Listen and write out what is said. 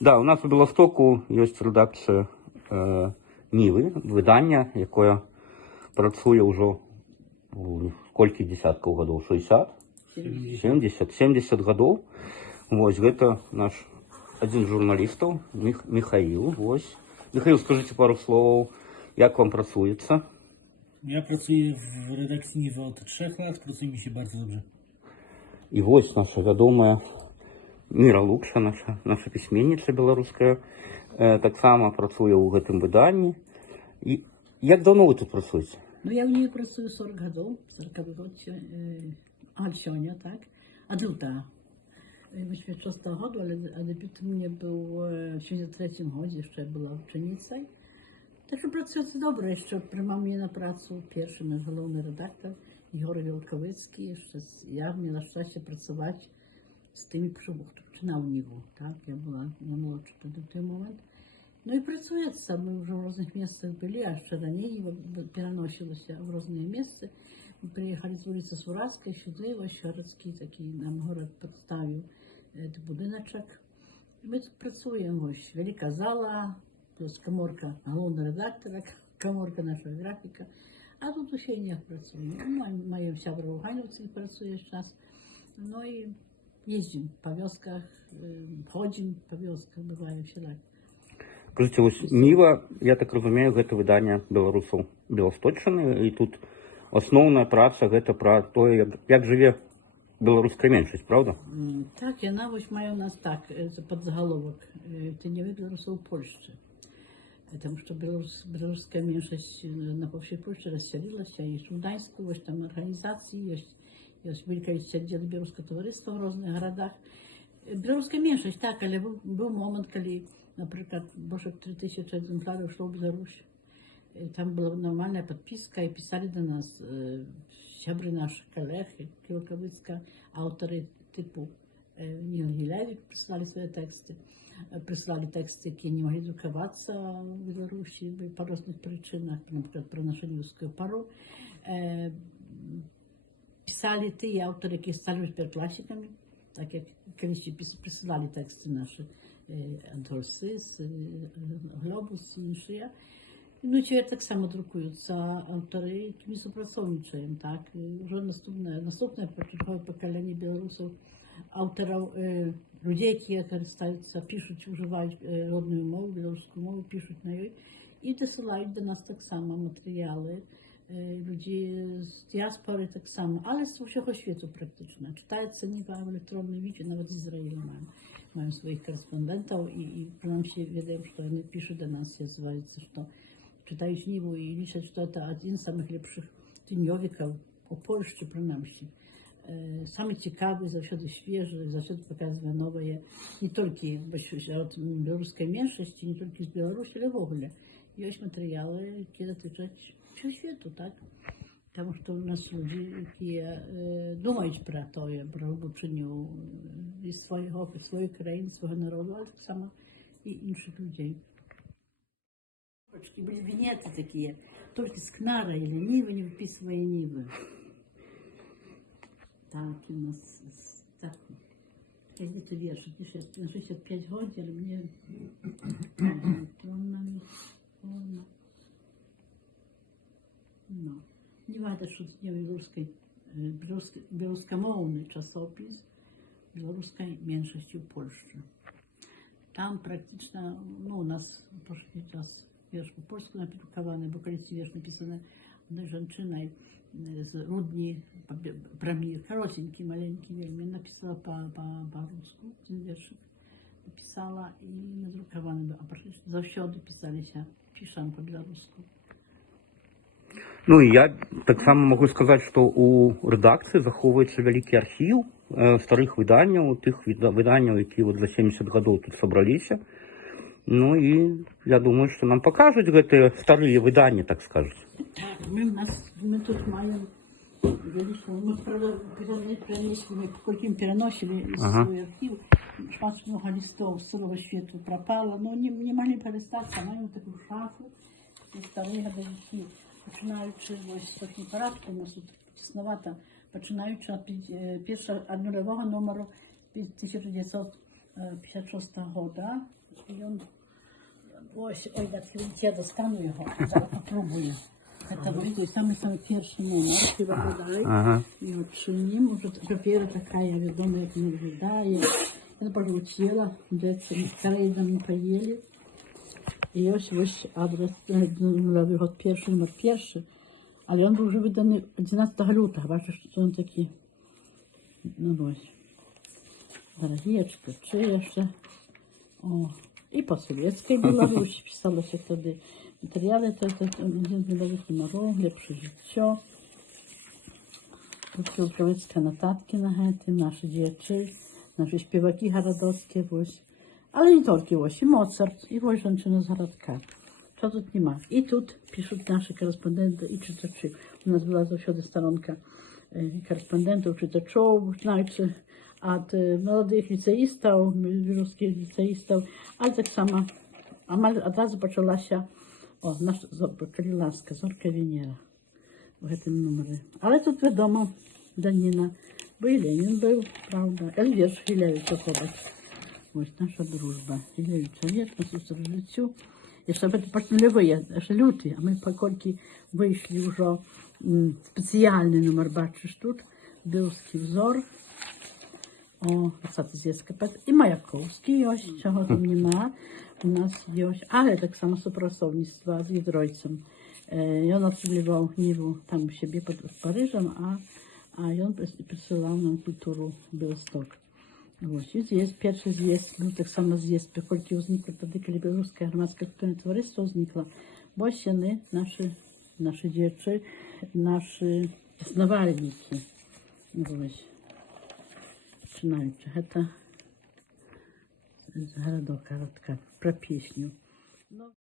Да, у нас у Беластоку есть редакція Ніви, видання, яке працює вже колькі десяткаў гадоў, 60, 70 гадоў. Вось, гэта наш один з журналістаў, Михаил. Вось. Михаил, скажите пару словаў, як вам працуецца? Ja pracuję w redakcji Niwy od 3 lat, pracuje mi się bardzo dobrze. І вось наша вядомая Міра Лукша, наша пісьменніца беларуская, таксама працуе ў гэтым выданні. І як давно вы тут працуеце? Ну, я в ней працую 40 годов, 40 год, сёння, так, а дылта. 86 году, а дебют у mnie był w 73 году, jeszcze była uczennicą. Także pracuje dobrze, jeszcze prima mnie na pracę pierwszy nasz główny redaktor, Igor Wielkowycki, jeszcze ja miała szczęście pracować z tymi, którzy poczynał Niwu, tak, ja była najmłodsza wtedy w ten moment. No i pracuję sam, my już w różnych miejscach byli, a jeszcze raniej przenosiło się w różne miejsca. Przyjechali z ulicy Surackiej, сюди, Ощорецький taki nam город podstawił budyneczek. I my tu pracujemy, wielka zala, plus komórka głównego redaktora, komórka naszego grafika, a tu u siebie pracujemy. No, mają siadro w Hajnówce, pracuje czas. No i jeździmy po wioskach, chodzimy po wioskach, bywają wszelakie. Скажите, ось Ніва, я так разумею, гэта выданне беларусаў Беласточчыны, і тут асноўная праца гэта пра тое, як жыве беларуская меншасць, правда? Так, яна вось мае у нас так, подзаголовок, ты не беларусаў Польшчы. Потому что белорусская меньшость на всей Польше расселилась, есть в Гданьску, есть там организации, есть великое отдел белорусского товариства в разных городах. Белорусская меньшость, так, але был момент, когда, например, больше 3000 экземпляров шло в Беларусь. Там была нормальная подписка, и писали до нас сябры наших коллег, Килковицка, авторы типу Ніл Гілевік прислали свои тексты. Прислали тексты, які не могли друкуватися в Білорусі по різних причинах, наприклад, про Нашенівську пару. Писали ті автори, які стали тепер класиками, так як колись присилали тексти наші Антолсис, Глобус і інші. Ну, тепер так само друкуються автори, якими співпрацюємо, так. Вже наступне покоління білорусів, авторів, людей, які користуються, пишуть, вживають родну мову, білоруську мову, пишуть на її і досилають до нас так само матеріали. Люди з діаспори так само, але з усього світу практично. Читається Ніва в електронній віді, навіть з Ізраїлю маємо своїх кореспондентів і принаймні відомо, що вони пишуть до нас, називається, що читають Ніву і лічать, що це один з найкращих тіньовиків у Польщі, принаймні. Самый цікавый, завсёды свежий, завсёды показывая новое, не только от белорусской меньшости, не только из Беларуси, але вогуле. Есть материалы, які дотичать всю світу, так? Потому что у нас люди, які думають про то, про вибучення із своєї країни, свого народу, але так само і інших людей. Были винеты такие, только с Кнара или Нивы не выписывая Нивы. Так, у нас так, где-то верш, на 65 год, але мне электронно, no. Nie warto szukać białoruskомовny czasopis białoruskiej mniejszości w Polsce. Tam praktycznie, no u nas proszę czas wiersz po polsku napisany, bo kiedyś wiersz napisany одной женщиной z Rudni, Pramir, коротенький, маленький, вельми, написала по-русски, віршик написала і надрукований, а практично завсёды писалися, пишем по-білоруську. Ну і я так само можу сказати, що у редакції заховується великий архів старих виданняў, тих виданняў, які от за 70 гадоў тут собралися. Ну і я думаю, що нам покажуть гэтыя старыя выданні, так скажуть. Так, мы тут маем великую, мы, правда, перенесли, каким переносили свой архив, много листов с целого света пропало, но не могли перестаться, маем такую шафу, и старые годовики, починаючи ось сотні парадку, у нас тут тісновато, починаючи від нулевого номеру 1900 56 года. И он... Ой, да, я достану его, зараз попробую. Это вот самый первый номер, хіба видали. Ага. І от чинім, уже тепер така відома, як не виглядає. Я получила, де це крейдом не поїли. І ось адрес, його перший, номер перший. Але він був вже виданий 11 лютого, бачиш, що він такий. Ну ось. Дорогечко, чеша. О. І по Совєтській Білорусі писалося тоді. Матеріали це білорусі народ, лепше життя. Тут українські нотатки на гети, наші діячі, наші співаки городоцькі, ось. Але не тільки ось, і Моцарт, і ось жінчина з городка. Що тут нема? І тут пишуть наші кореспонденти і читачі. У нас була завжди сторонка кореспондентів, читачів, починаючи від молодих ліцеїстів, русських ліцеїстів, але так само одразу почалася наша Каліласка, Зорка Венера в цьому номері. Але тут відомо Даніна, бо і Ленін був, правда, Ельвірш Гілевича Кобач. Ось наша дружба. Гілевича нет, насустер життю. І ще нульові, ще люті, а ми покольки вийшли вже спеціальний номер, бачиш тут, Білський взор. О, це зєцька. І Маяковський, ось, чого там нема. У нас є ось, але так само супросовництво з Відройцем. Він обслуговував Ніву там себе під Парижем, а він присилав нам культуру Білосток. Ось, і здесь, перший з'їзд, ну так само з'їзд, покольки возникло тоді, коли Білоруське громадське культурне товариство возникло, бо ще не наші діячі, наші основальники. Ось. Починаючи, це з городок, городка, про пісню.